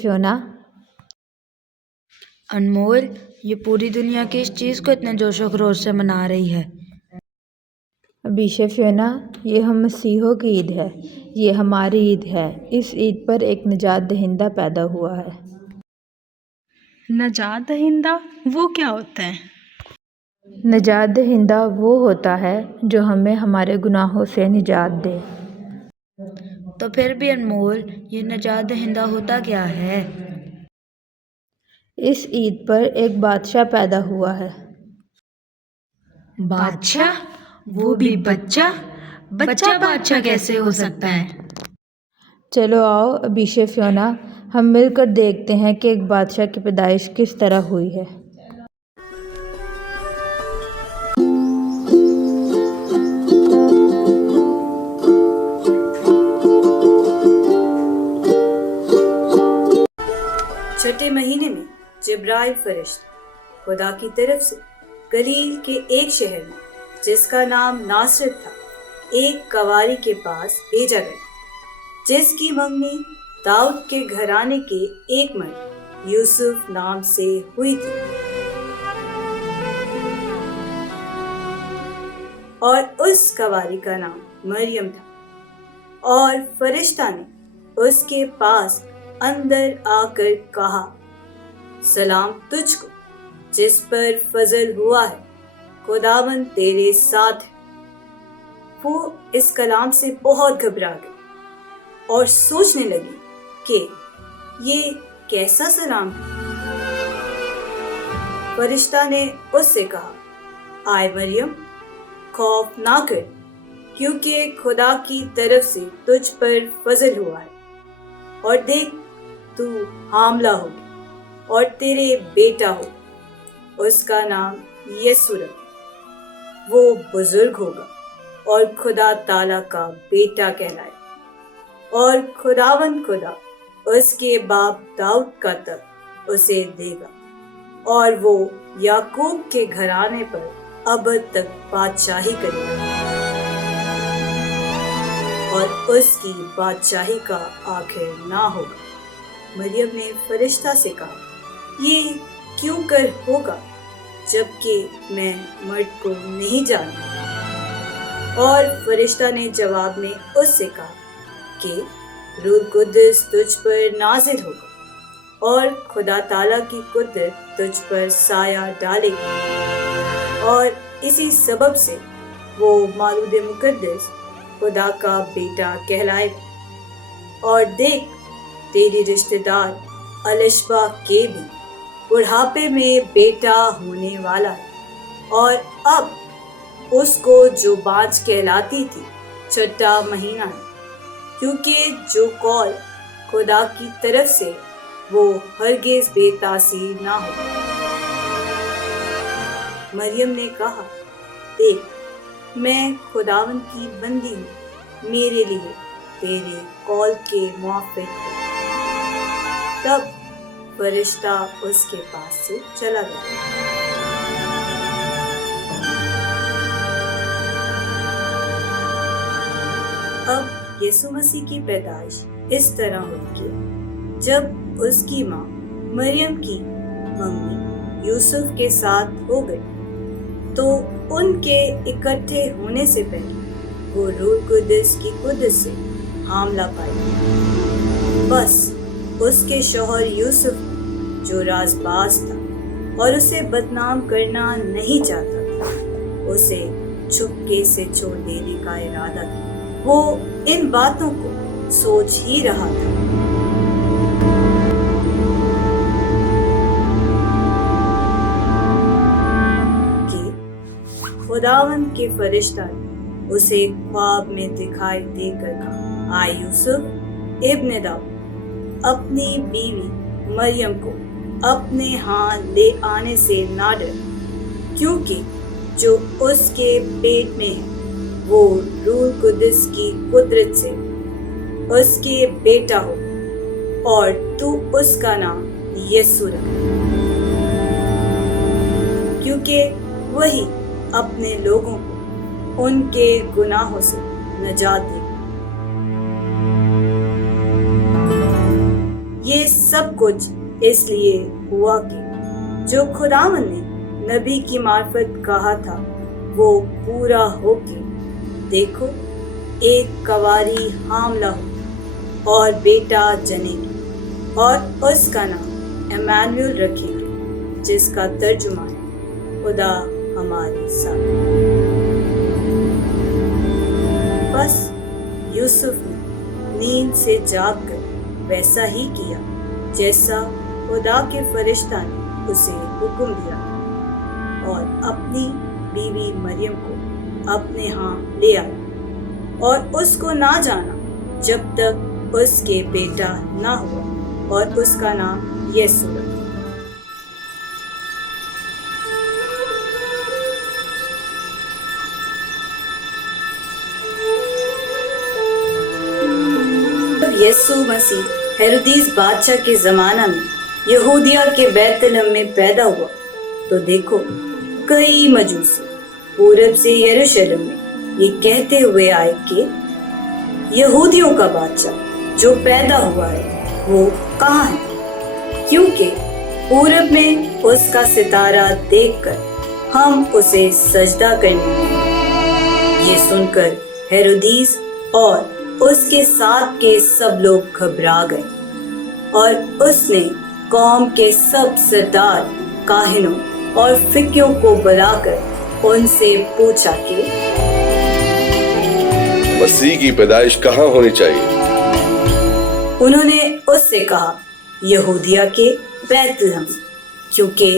Fiona. अनमोल, ये पूरी दुनिया की इस चीज़ को इतने जोशो खरोश से मना रही है। अबीशे फियोना, ये हम मसीहों की ईद है। ये हमारी ईद है। इस ईद पर एक निजात दहिंदा पैदा हुआ है। नजात दहिंदा वो क्या होता है? निजात दहिंदा वो होता है जो हमें हमारे गुनाहों से निजात दे। तो फिर भी अनमोल, ये नजात दहिंदा होता क्या है? इस ईद पर एक बादशाह पैदा हुआ है। बादशाह? वो भी बच्चा? बच्चा बादशाह कैसे हो सकता है? चलो आओ अबीशे फियोना, हम मिलकर देखते हैं कि एक बादशाह की पैदाइश किस तरह हुई है। छठे महीने में जिब्राइल फरिश्ता खुदा की तरफ से गलील के एक शहर में, जिसका नाम नासरत था, एक कवारी के पास भेजा गया, जिसकी मंगनी दाऊद के घराने के एक मर्द यूसुफ नाम से हुई थी। और उस कवारी का नाम मरियम था। और फरिश्ता ने उसके पास अंदर आकर कहा, सलाम तुझको, जिस पर फजल हुआ है, खुदावंद तेरे साथ है। वो इस कलाम से बहुत घबरा गई और सोचने लगी कि ये कैसा सलाम है। फरिश्ता ने उससे कहा, आए मरियम, खौफ ना कर, क्योंकि खुदा की तरफ से तुझ पर फजल हुआ है। और देख, तू हामला होगी और तेरे बेटा हो, उसका नाम यीशु रख। वो बुजुर्ग होगा और खुदा ताला का बेटा कहलाए। और खुदावंद खुदा उसके बाप दाऊद का तख्त उसे देगा, और वो याकूब के घराने पर अब तक बादशाही करेगा, और उसकी बादशाही का आखिर ना होगा। मरियम ने फरिश्ता से कहा, ये क्यों कर होगा, जबकि मैं मर्द को नहीं जानती। और फरिश्ता ने जवाब में उससे कहा कि रूह कुद्दस तुझ पर नाजिल होगा, और खुदा ताला की कुदरत तुझ पर साया डालेगी, और इसी सबब से वो मालूद मुकद्दस खुदा का बेटा कहलाएगा। और देख, तेरी रिश्तेदार अलिशबा के भी बुढ़ापे में बेटा होने वाला है, और अब उसको जो बाज कहलाती थी, छठा महीना है, क्योंकि जो कौल खुदा की तरफ से वो हरगिज बेतासीर ना हो। मरियम ने कहा, देख, मैं खुदावन की बंदी हूँ, मेरे लिए तेरे कौल के मुआफिक हो। तब फरिश्ता उसके पास से चला गया। अब यीशु मसीह की पैदाइश इस तरह हुई कि जब उसकी माँ मरियम की मंगनी यूसुफ के साथ हो गई, तो उनके इकट्ठे होने से पहले वो रूह कुद्दस की कुदरत से हामला पाई। बस उसके शौहर यूसुफ, जो राजबाज था और उसे बदनाम करना नहीं चाहता था, उसे चुपके से छोड़ देने का इरादा था। वो इन बातों को सोच ही रहा था कि खुदावंद के फरिश्ता ने उसे ख्वाब में दिखाई देकर कहा, आए यूसुफ इब्न दाऊद, अपनी बीवी मरियम को अपने हाथ ले आने से ना डर, क्योंकि जो उसके पेट में है वो रूह कुद्दस की कुदरत से उसके बेटा हो, और तू उसका नाम यीशु रख, क्योंकि वही अपने लोगों को उनके गुनाहों से नजात दे। ये सब कुछ इसलिए हुआ कि जो खुदावन ने नबी की मार्फत कहा था वो पूरा होके देखो, एक कवारी हामला हो और बेटा जनेगी और उसका नाम इम्मानुएल रखेंगे, जिसका तर्जुमा है खुदा हमारे साथ। बस यूसुफ ने नींद से जागकर वैसा ही किया जैसा खुदा के फरिश्ता ने उसे हुक्म दिया और अपनी बीवी मरियम को अपने यहाँ ले आया और उसको ना जाना जब तक उसके बेटा ना हुआ और उसका नाम यीशु रखा। यीशु मसीह हेरोदेस बादशाह के जमाना में यहूदिया के बैतलहम में पैदा हुआ तो देखो, कई मजूसी पूरब से यरूशलेम में ये कहते हुए आए कि यहूदियों का बादशाह जो पैदा हुआ है वो कहाँ है, क्योंकि पूरब में उसका सितारा देखकर हम उसे सजदा करने लगे। ये सुनकर हेरोदेस और उसके साथ के सब लोग घबरा गए और उसने कौम के सब सरदार, काहिनों और फिक्कियों को बुलाकर उनसे पूछा कि मसीह की पैदाइश कहाँ होनी चाहिए। उन्होंने उससे कहा, यहूदिया के बैतलहम, क्योंकि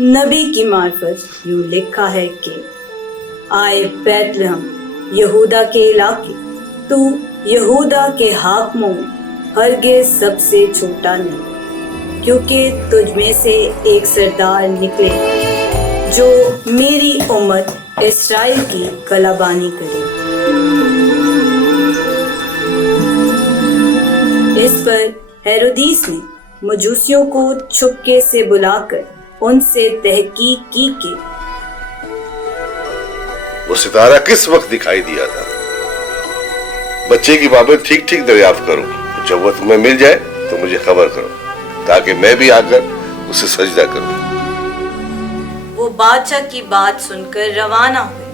नबी की मार्फत यूं लिखा है कि आए बैतलहम यहूदा के इलाके, तू यहूदा के हाकिमों में हरगिज़ सबसे छोटा नहीं, क्योंकि तुझ में से एक सरदार निकले जो मेरी उम्मत इस्राएल की कलाबानी करे। इस पर हेरोदेस ने मजूसियों को छुपके से बुलाकर उनसे तहकीक की कि वो सितारा किस वक्त दिखाई दिया था। बच्चे की बाबत ठीक ठीक दरियाफ्त करो, जब वो तुम्हें मिल जाए तो मुझे खबर करो, ताकि मैं भी आकर उसे सजदा करूं। वो बादशाह की बात सुनकर रवाना हुए।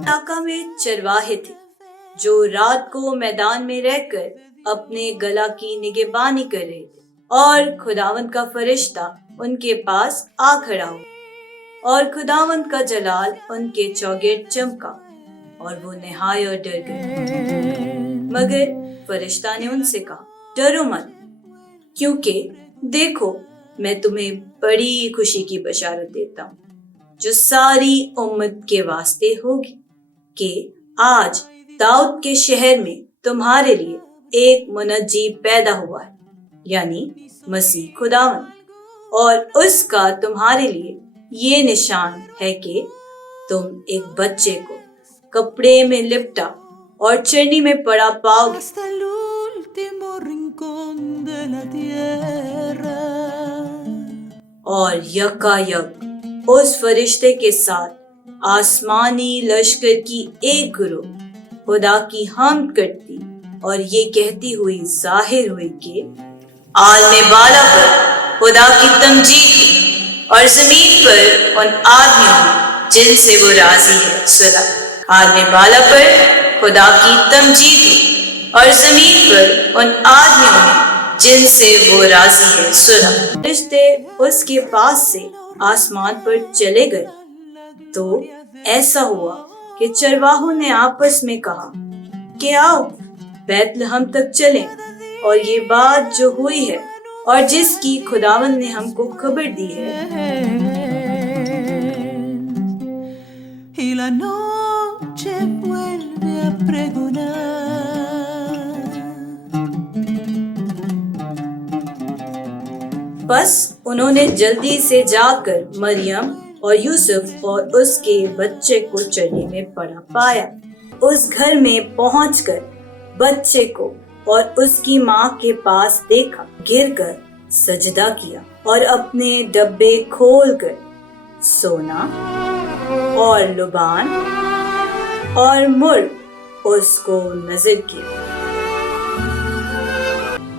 इलाका में चरवाहे थे जो रात को मैदान में रहकर अपने गला की निगहबानी कर रहे थे और खुदावंद का फरिश्ता उनके पास आ खड़ा हुआ और खुदावंद का जलाल उनके चौगिर्द चमका और वो निहायत डर गए। मगर फरिश्ता ने उनसे कहा, डरो मत, क्योंकि देखो मैं तुम्हें बड़ी खुशी की बशारत देता हूँ जो सारी उम्मत के वास्ते होगी कि आज दाऊद के शहर में तुम्हारे लिए एक मुनज्जी पैदा हुआ है, यानी मसीह खुदावन, और उसका तुम्हारे लिए ये निशान है कि तुम एक बच्चे को कपड़े में लिपटा और चरनी में पड़ा पाओगे। और यकायक उस फरिश्ते के साथ आसमानी लश्कर की एक गिरोह खुदा की हमद करती और ये कहती हुई जाहिर हुई कि आलमे बाला पर खुदा की तमजीद हो और जमीन पर उन आदमियों में जिनसे वो राजी है सुलह। आलमे बाला पर खुदा की तमजीद हो और जमीन पर उन आदमियों में जिनसे वो राजी है सुलह। फरिश्ते उसके पास से आसमान पर चले गए तो ऐसा हुआ कि चरवाहों ने आपस में कहा कि आओ बैतलहम तक चलें और ये बात जो हुई है और जिसकी खुदावन ने हमको खबर दी है बस उन्होंने जल्दी से जाकर मरियम और यूसुफ और उसके बच्चे को चरनी में पड़ा पाया। उस घर में पहुंचकर बच्चे को और उसकी माँ के पास देखा, गिरकर सजदा किया और अपने डब्बे खोलकर सोना और लुबान और मुर्ग उसको नजर किया।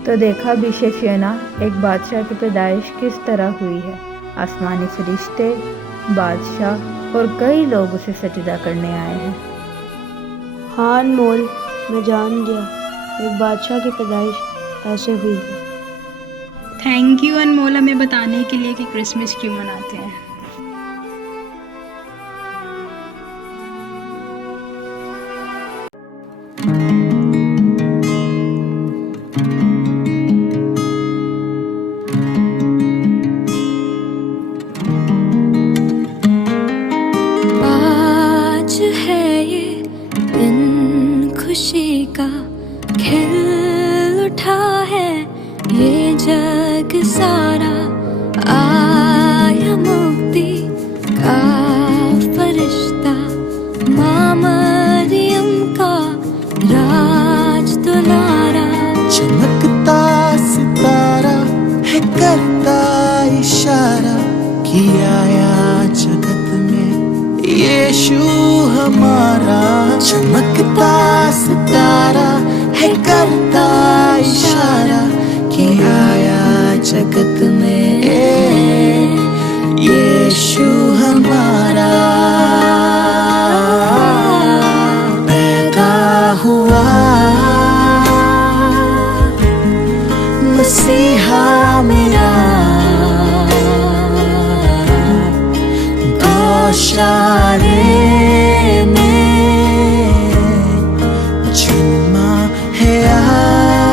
तो देखा बीशे फियोना, एक बादशाह की पैदाइश किस तरह हुई है। आसमानी फरिश्ते, बादशाह और कई लोग उसे सजदा करने आए हैं। हाँ अनमोल, मैं जान गया एक बादशाह की पैदाइश ऐसे हुई है। थैंक यू अनमोल हमें बताने के लिए कि क्रिसमस क्यों मनाते हैं। आज है ये दिन खुशी का, खिल उठा है ये जग सारा। आया मुक्ति का फरिश्ता, माँ मरियम का राज दुलारा। चमकता सितारा है करता इशारा, कि आया जगत में यीशु हमारा। चमकता सितारा है करता इशारा, कि आया जगत में यीशु हमारा। पैदा हुआ मसीहा मेरा, गौशाले में जन्मा है आज।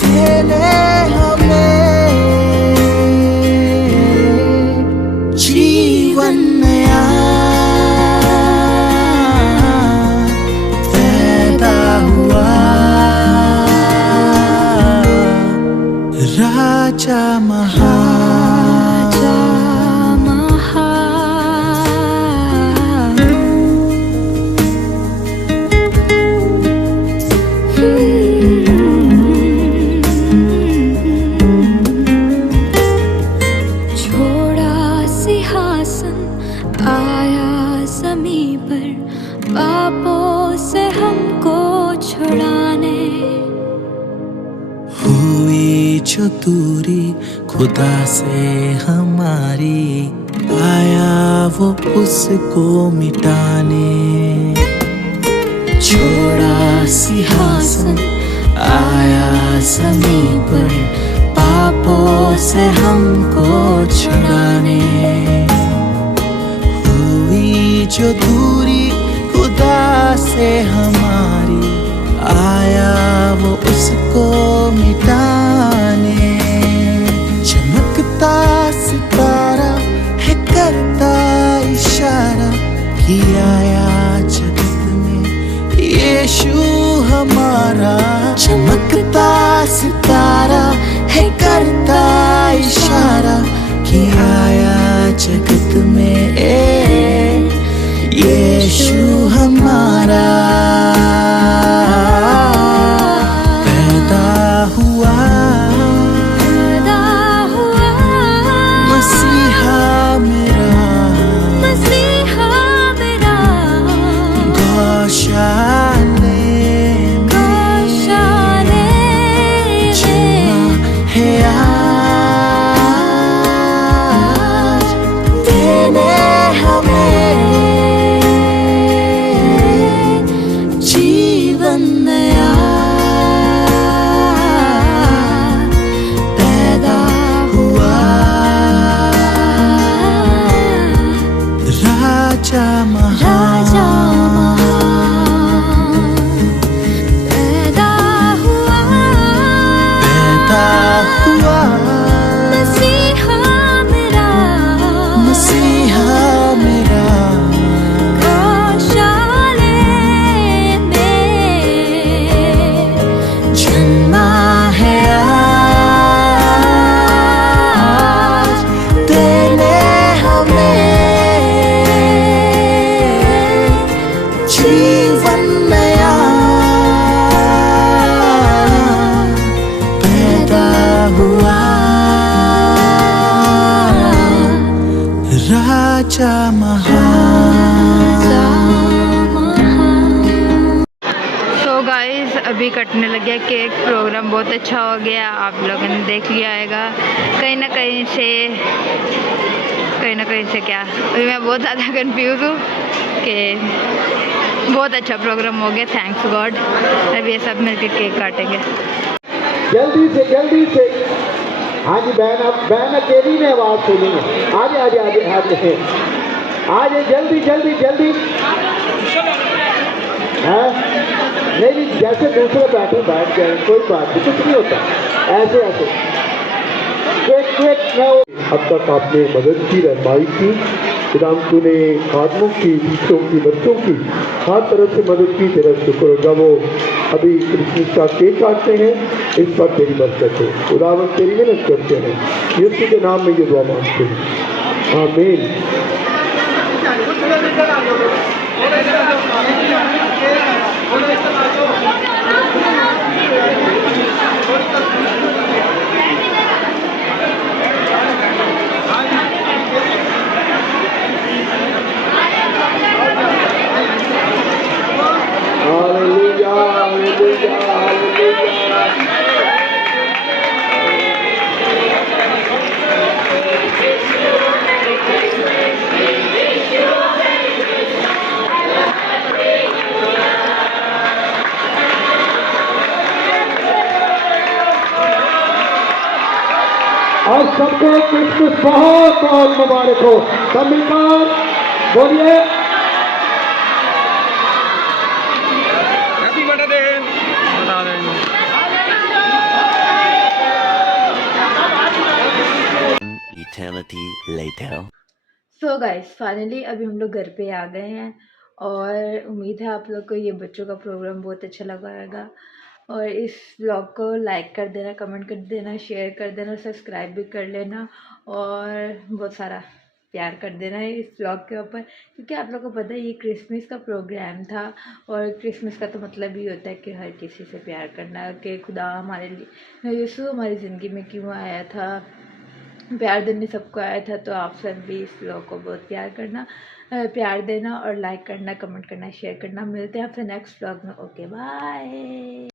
तेने हमें जीवन नया पैदा हुआ। राजा महान आया ज़मीं पर, पापों से हमको छुड़ाने। हुई जो दूरी खुदा से हमारी, आया वो उसको मिटाने। छोड़ा सिंहासन, आया ज़मीं पर, पापों से हमको छुड़ाने। जो दूरी खुदा से हमारी, आया वो उसको मिटाने। चमकता सितारा है करता इशारा, कि आया जगत में यीशु हमारा। चमकता सितारा है करता इशारा, कि आया जगत में यीशु हमारा। पैदा हुआ मसीहा मेरा, गौशाले में जन्मा है आज। अभी कटने लगे केक। प्रोग्राम बहुत अच्छा हो गया, आप लोगों ने देख लिया आएगा। कहीं ना कहीं से क्या, अभी मैं बहुत ज़्यादा कंफ्यूज हूँ कि बहुत अच्छा प्रोग्राम हो गया, थैंक्स गॉड। अभी ये सब मिलकर केक काटेंगे। जल्दी से हाँ जी बहन, अब बहन अकेली में आवाज़ सुनी है। आगे जल्दी है। नहीं जैसे दूसरे बैठ जाए कोई बात नहीं, कुछ नहीं होता, ऐसे केक अब तक आपने मदद की, रहनुमाई की, खुदाम तूने आदमों की, बच्चों की, हर तरफ से मदद की। तेरा शुक्र हो। जब वो अभी क्रिसमस का केक काटते हैं, इस पर तेरी बरकत हो। खुदावन तेरी मेहनत करते हैं, यीशु के नाम में ये दुआ मांगते हैं, आमीन। और सबको क्रिसमस बहुत मुबारक हो। सब मिलकर बोलिए happy birthday. Eternity later. So guys finally अभी हम लोग घर पे आ गए हैं और उम्मीद है आप लोग को ये बच्चों का प्रोग्राम बहुत अच्छा लगा होगा। और इस ब्लॉग को लाइक कर देना, कमेंट कर देना, शेयर कर देना, सब्सक्राइब भी कर लेना और बहुत सारा प्यार कर देना है इस ब्लॉग के ऊपर, क्योंकि आप लोग को पता है ये क्रिसमस का प्रोग्राम था और क्रिसमस का तो मतलब ही होता है कि हर किसी से प्यार करना, कि खुदा हमारे लिए, यीशु हमारी ज़िंदगी में क्यों आया था, प्यार देने सबको आया था। तो आप सब भी इस ब्लॉग को बहुत प्यार देना और लाइक करना, कमेंट करना, शेयर करना। मिलते हैं फिर नेक्स्ट ब्लॉग में। Okay bye.